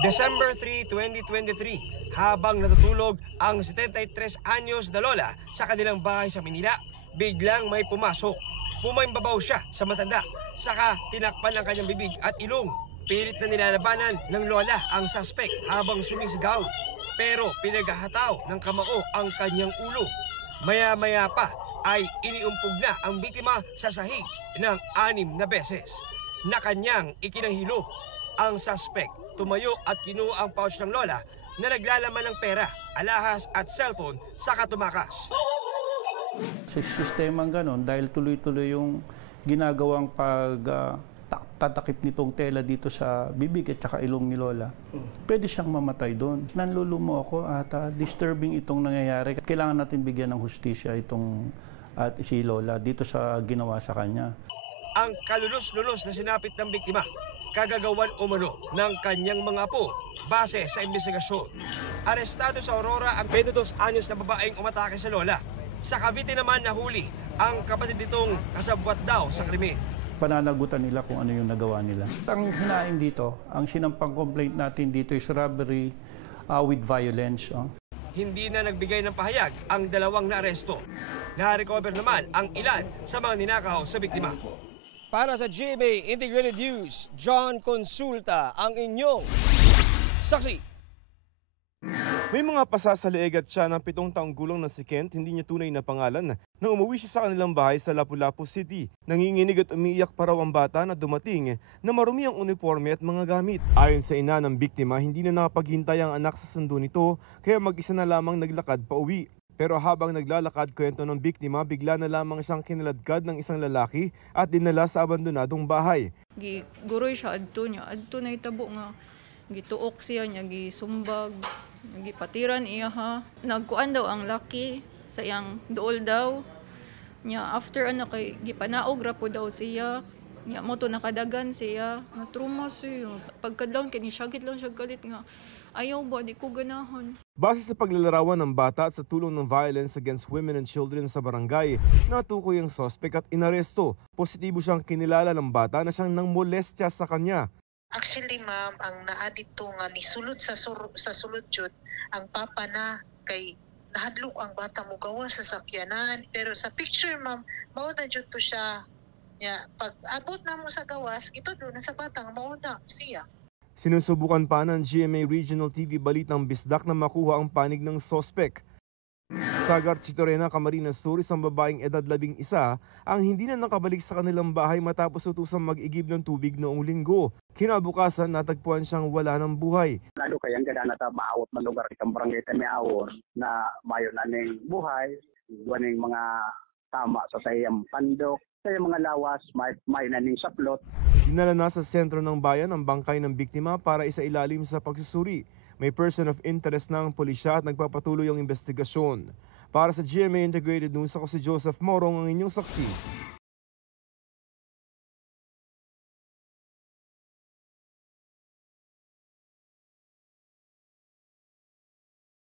December 3, 2023, habang natutulog ang 73 anyos na lola sa kanilang bahay sa Manila, biglang may pumasok. Pumaimbabaw siya sa matanda, saka tinakpan ang kanyang bibig at ilong. Pilit na nilalabanan ng lola ang suspect habang sumisigaw. Pero pinaghahataw ng kamao ang kanyang ulo. Maya-maya pa ay iniumpog na ang biktima sa sahig ng 6 na beses na kanyang ikinahilo. Ang suspect tumayo at kinuha ang pouch ng lola na naglalaman ng pera, alahas at cellphone saka tumakas. Sistemang ganon dahil tuloy-tuloy yung ginagawang tatakip nitong tela dito sa bibig at saka ilong ni Lola, pwede siyang mamatay doon. Nanlulumo ako at disturbing itong nangyayari. Kailangan natin bigyan ng hustisya itong at si Lola dito sa ginawa sa kanya. Ang kalulos-lulos na sinapit ng biktima, kagagawan umano ng kanyang mga apo base sa investigasyon. Arestado sa Aurora ang 22 anyos na babaeng umatake sa Lola. Sa Cavite naman nahuli ang kapatid nitong kasabwat daw sa krimen. Pananagutan nila kung ano yung nagawa nila. Ang hinaing dito, ang sinampang complaint natin dito is robbery with violence. Hindi na nagbigay ng pahayag ang dalawang naaresto. Na-recover naman ang ilan sa mga ninakaw sa biktima. Para sa GMA Integrated News, John Consulta ang inyong saksi. May mga pasasalieg at siya ng 7 taong gulang na si Kent, hindi niya tunay na pangalan, nang umuwi siya sa kanilang bahay sa Lapu-Lapu City. Nanginginig at umiiyak pa raw ang bata na dumating na marumi ang uniforme at mga gamit. Ayon sa ina ng biktima, hindi na nakapaghintay ang anak sa sundo nito, kaya mag-isa na lamang naglakad pa uwi. Pero habang naglalakad, kwento ng biktima, bigla na lamang siyang kinaladkad ng isang lalaki at dinala sa abandonadong bahay. Giguroy siya adto niya, adto na itabo nga. Gituok siya niya, gisumbag, gipatiran iya ha. Nagkuan daw ang laki sa iyang dool daw. Nya after kay gipanaog ra po daw siya. Nya mo to nakadagan siya. Natruma siya. Pagkadlaw kini syagit lang siya galit nga. Ayaw ba, di ko ganahan. Base sa paglalarawan ng bata at sa tulong ng Violence Against Women and Children sa barangay, natukoy ang suspect at inaresto. Positibo siyang kinilala ng bata na siyang nang molestya sa kanya. Actually, ma'am, ang naa dito nga ni sulod sa sulod jud ang papa na kay nahadlok ang bata mo gawa sa sakyanan. Pero sa picture, ma'am, mao na jud to siya. Ya, pag abot na mo sa gawas, ito doon sa batang mao na siya. Sinusubukan pa ng GMA Regional TV Balitang Bisdak na makuha ang panig ng suspect. Sa Garchitorena, Camarines Sur, isang babaeng edad 11 ang hindi na nakabalik sa kanilang bahay matapos utusang mag-igib ng tubig noong linggo. Kinabukasan, natagpuan siyang wala ng buhay. Lalo kayang gana na maawat man lugar itong barangay Tamiaon na mayon na ning buhay, ganing mga tama sa sayang pandok, sa mga lawas, may naning saplot. Dinala na sa sentro ng bayan ang bangkay ng biktima para isailalim sa pagsusuri. May person of interest na ang pulisya at nagpapatuloy ang investigasyon. Para sa GMA Integrated News, ako si Joseph Morong, ang inyong saksi.